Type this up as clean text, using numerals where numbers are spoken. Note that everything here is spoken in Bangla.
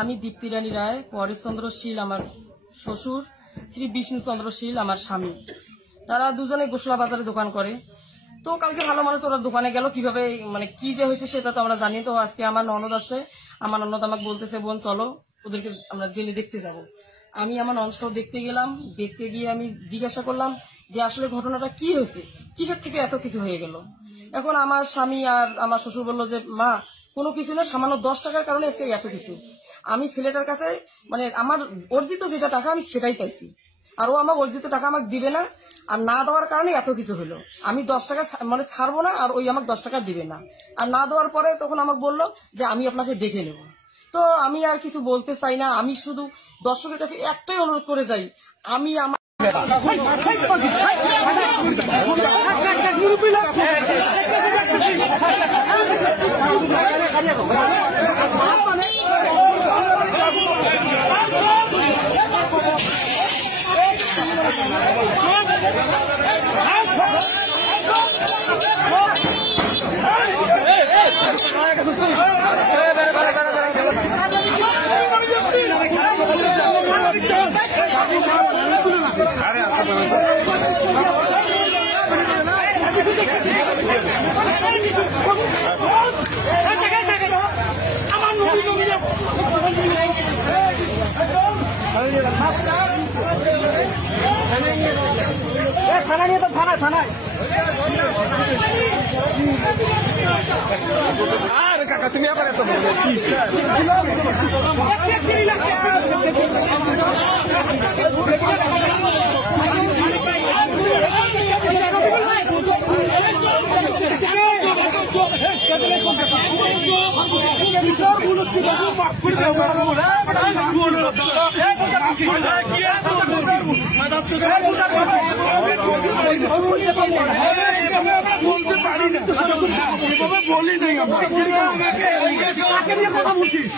আমি দীপ্তি রানী রায়, পরেশচন্দ্র শীল আমার শ্বশুর, শ্রী বিষ্ণুচন্দ্র শীল আমার স্বামী। তারা দুজনে গোসলা বাজারে দোকান করে। তো কালকে ভালো মানুষ ওরা দোকানে গেল, কিভাবে মানে কি যে হয়েছে সেটা তো আমরা জানি। তো আজকে আমার ননদ আছে, আমার ননদ আমাকে বলতেছে বোন চলো ওদেরকে আমরা জেলে দেখতে যাব। আমি আমার ননদ দেখতে গেলাম। দেখতে গিয়ে আমি জিজ্ঞাসা করলাম যে আসলে ঘটনাটা কি হয়েছে, কিসের থেকে এত কিছু হয়ে গেল। এখন আমার স্বামী আর আমার শ্বশুর বললো যে মা কোনো কিছু না, সামান্য 10 টাকার কারণে আজকে এত কিছু। আমি ছেলেটার কাছে মানে আমার অর্জিত যেটা টাকা আমি সেটাই চাইছি, আর ও আমার অর্জিত টাকা আমাকে দিবে না, আর না দেওয়ার কারণে এত কিছু হলো। আমি 10 টাকা মানে ছাড়বো না, আর ওই আমাকে 10 টাকা দিবে না। আর না দেওয়ার পরে তখন আমাকে বললো যে আমি আপনাকে দেখে নেব। তো আমি আর কিছু বলতে চাই না, আমি শুধু দর্শকের কাছে একটাই অনুরোধ করে যাই, আমি আমার থানা নিয়ে তো থানায় আরে কাকা তুমি আবার এত বলো কি স্যার বলতে পারি না বলি নাই কথা বলছিস